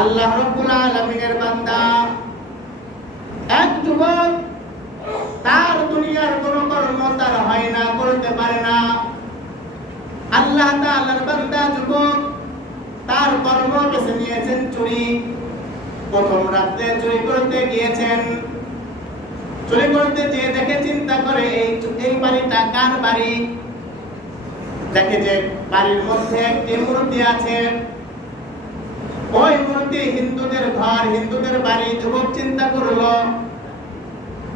আল্লাহ রাব্বুল আলামিনের বান্দা এক যুবক, তার দুনিয়ার কোনো কর্ম তার হয় না, করতে পারে না। আল্লাহ তাআলার বান্দা যুবক, তার কর্ম বেছে নিয়েছেন চুরি। প্রথম রাতে চুরি করতে গিয়েছেন। চুরি করতে যেয়ে দেখে, চিন্তা করে এই বাড়িটা কার বাড়ি। দেখে যে বাড়ির মধ্যে একটি মূর্তি আছে। ওই মূর্তি হিন্দুদের ঘর, হিন্দুদের বাড়ি। যুবক চিন্তা করলো,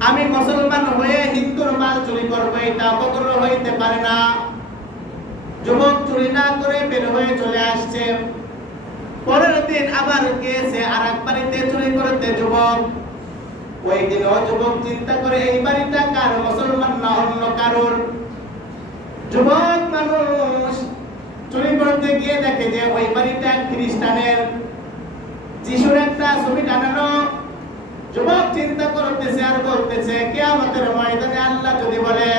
আমি মুসলমান হয়ে হিন্দুর মাল চুরি করবো, এটা কখনো হইতে পারে না। যুবক চুরি না করে বের হয়ে চলে আসছে। পরের দিন আবার গিয়েছে আর এক বাড়িতে চুরি করতে যুবক। ওই দিনও যুবক চিন্তা করে, এই বাড়িটা কার, মুসলমান না অন্য কারোর। যুবক মানুষ চুরি করতে গিয়ে দেখে যে ওই বাড়িটা খ্রিস্টানের, যিশুর একটা ছবি টানানো। যুবক চিন্তা করতেছে আর বলতেছে, কিয়ামতের ময়দানে আল্লাহ যদি বলে,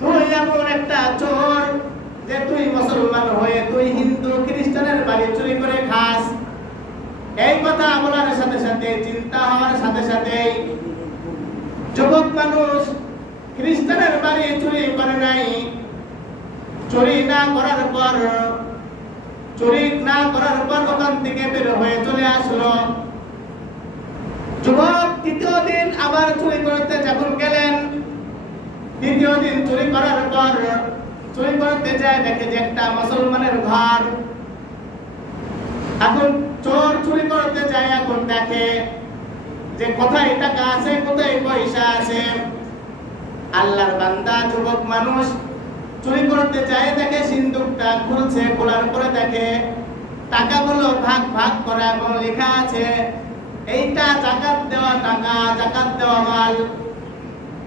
তুই এমন একটা চোর যে তুই মুসলমান হয়ে তুই হিন্দু খ্রিস্টানের বাড়ি চুরি করে খাস। এই কথা বলার সাথে সাথে, চিন্তা হওয়ার সাথে সাথেই যুবক মানুষ খ্রিস্টানের বাড়ি চুরি করে নাই। চুরি না করার পর ওখান থেকে বের হয়ে চলে আসলো। যুবক তৃতীয় দিন আবার চুরি করতে যখন গেলেন, তৃতীয় দিন চুরি করার পর চুরি করতে যায়, দেখে যে একটা মুসলমানের ঘর। এখন চোর চুরি করতে যায়, এখন দেখে যে কোথায় টাকা আছে, কোথায় পয়সা আছে। আল্লাহর বান্দা যুবক মানুষ চুরি করতে যায়, দেখে সিন্দুকটা খুলছে। খোলার পরে দেখে টাকাগুলো ভাগ ভাগ করা এবং লেখা আছে, এইটা জাকাত দেওয়া টাকা, জাকাত দেওয়া মাল।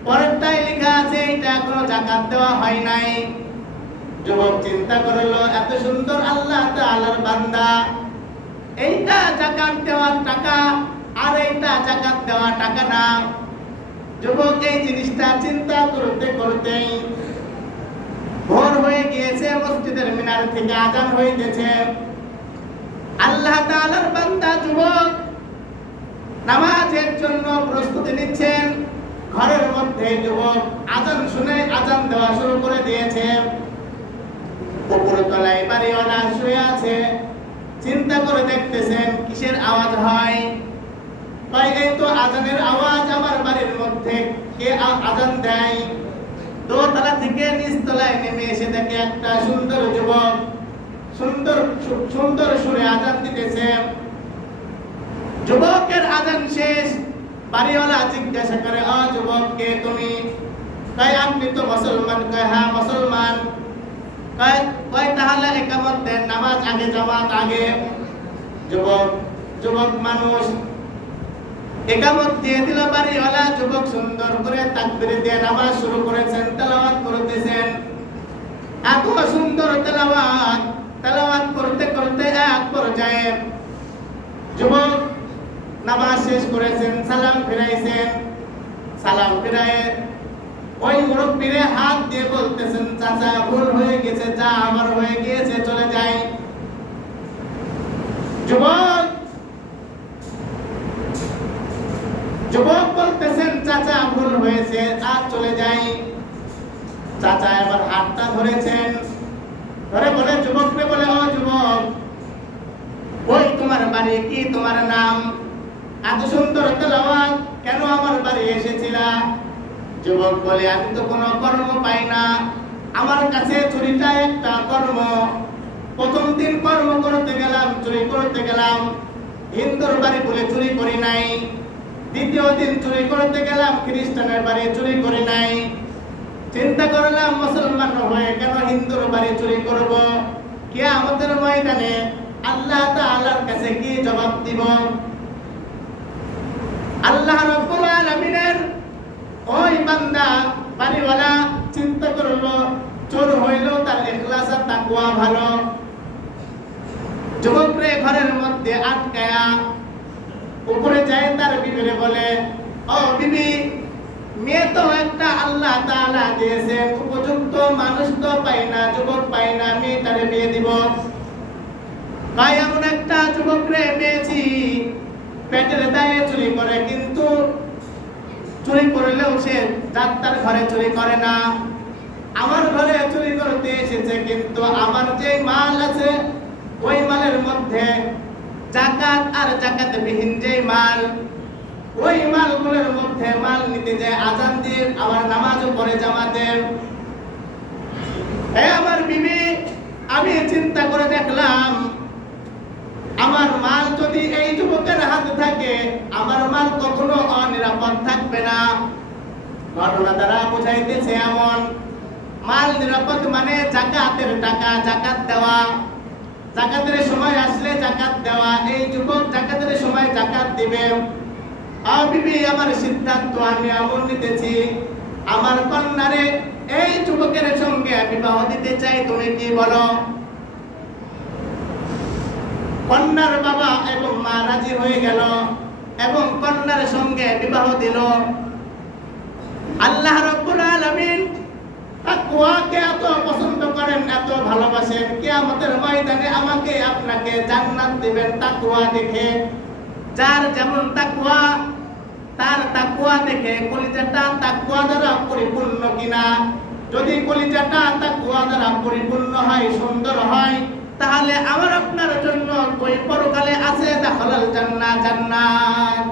পরেরটাই লেখা আছে, এইটা এখনো জাকাত দেওয়া হয় নাই। যুবক চিন্তা করলো, এত সুন্দর আল্লাহ তাআলার বান্দা, এইটা জাকাত দেওয়ার টাকা আর এইটা জাকাত দেওয়া টাকা না। যুবক এই জিনিসটা চিন্তা করতে করতেই ভোর হয়ে গিয়েছে। মসজিদের মিনার থেকে আযান হইতেছে। আল্লাহ তাআলার বান্দা যুবক নামাজের জন্য প্রস্তুতি নিচ্ছেন। ঘরের মধ্যে যুবক আযান শুনে আযান দেওয়া শুরু করে দিয়েছে। উপরতলায় বাড়িওয়ালা শুয়ে আছে। চিন্তা করে দেখতেছেন কিসের আওয়াজ হয়। তাই এই তো আযানের আওয়াজ, আমার বাড়ির মধ্যে কে আযান দেয়। দোতলা থেকে নিচতলায় নেমে এসে দেখে একটা সুন্দর যুবক সুন্দর সুরে আযান দিতেছে। যুবকের আযান শেষ। বাড়িওয়ালা জিজ্ঞাসা করে, ও যুবক, কে তুমি? কয়, আপনি তো মুসলমান। কয়, হ্যাঁ মুসলমান। কয় তাহলে ইকামত দেন, নামাজ আগে, জামাত আগে। যুবক মানুষ ইকামত দিয়ে দিল। বাড়িওয়ালা যুবক সুন্দর করে তাকবীর দিয়ে নামাজ শুরু করেছেন, তেলাওয়াত করতেছেন। এত সুন্দর তেলাওয়াত করতে করতে এক পর্যায়ে যুবক নামাজ শেষ করেছেন, সালাম ফিরাইছেন। সালাম ফিরায়ে ওই মুরব্বিরে হাত দিয়ে বলতেছেন, চাচা ভুল হয়ে গেছে, যা আমার হয়ে গিয়েছে, চলে যাই। যুবক বলতেছেন, চাচা ভুল হয়েছে, আর চলে যাই। চাচা এবার হাতটা ধরেছেন, ধরে বলে যুবককে বলে, ও যুবক, ওই তোমার বাড়ি কি, তোমার নাম? এত সুন্দর তেলাওয়াত, কেন আমার বাড়ি এসেছিলা? যুবক বলে, আমি তো কোনো কর্ম পাই না, আমার কাছে চুরিটা একটা কর্ম। প্রথম দিন কর্ম করতে গেলাম, চুরি করতে গেলাম, হিন্দুর বাড়ি বলে চুরি করি নাই। দ্বিতীয় দিন চুরি করতে গেলাম, খ্রিস্টানের বাড়ি চুরি করি নাই। চিন্তা করলাম, মুসলমান হয়ে কেন হিন্দুর বাড়ি চুরি করব? কিয়ামতের ময়দানে আল্লাহ তাআলার কাছে কি জবাব দিব? আল্লাহ রাব্বুল আলামিনের ওই বান্দা বাড়িওয়ালা চিন্তা করলো, চোর হইলেও তার ইখলাস আর তাকওয়া ভালো। যুবকরে ঘরের মধ্যে আটকায়া উপরে যায়, তার বিবিরে বলে, ও বিবি, মেয়ে তো একটা আল্লাহ তাআলা দিয়েছেন, উপযুক্ত মানুষ তো পাই না, যুবক পাই না, মেয়েটারে বিয়ে দিব। তাই এমন একটা যুবকরে পেয়েছি পেটের দায়ে চুরি করে, কিন্তু চুরি করলেও সে যাত্রার ঘরে চুরি করে না, আমার ঘরে চুরি করতে এসেছে, কিন্তু আমার যে মাল আছে ওই মালের মধ্যে জাকাত আর জাকাত বিহীন যে মাল, ওই মালগুলোর মধ্যে মাল নিতে যায় আজান দিয়ে আবার নামাজও পড়ে জামাতে। আমার বিবি, আমি চিন্তা করে দেখলাম আমার মাল যদি এই যুবকের হাতে থাকে, আমার মাল কখনো অনিরাপদ থাকবে না। ঘটনা দ্বারা বুঝাইতেছে এমন, মাল নিরাপদ মানে জাকাতের টাকা জাকাত দেওয়া, জাকাতের সময় আসলে জাকাত দেওয়া, এই যুবক জাকাতের সময় জাকাত দিবে। বিবি, আমার সিদ্ধান্ত আমি এমন নিতেছি, আমার কন্যারে এই যুবকের সঙ্গে বিবাহ দিতে চাই, তুমি কি বলো? কন্যার বাবা এবং মা রাজি হয়ে গেল এবং কন্যার সঙ্গে বিবাহ দিল। আল্লাহ রাব্বুল আলামিন তাকওয়াকে এত পছন্দ করেন, এত ভালোবাসেন, কিয়ামতের ময়দানে আমাকে আপনাকে জান্নাত দিবেন তাকওয়া দেখে। যার যেমন তাকওয়া, তার তাকওয়া দেখে কলিজাটা তাকওয়া দ্বারা পরিপূর্ণ কিনা। যদি কলিজাটা তাকওয়া দ্বারা পরিপূর্ণ হয়, সুন্দর হয়, তাহলে আমার আপনার জন্য ওই পরকালে আছে দাখালাল জান্নাত।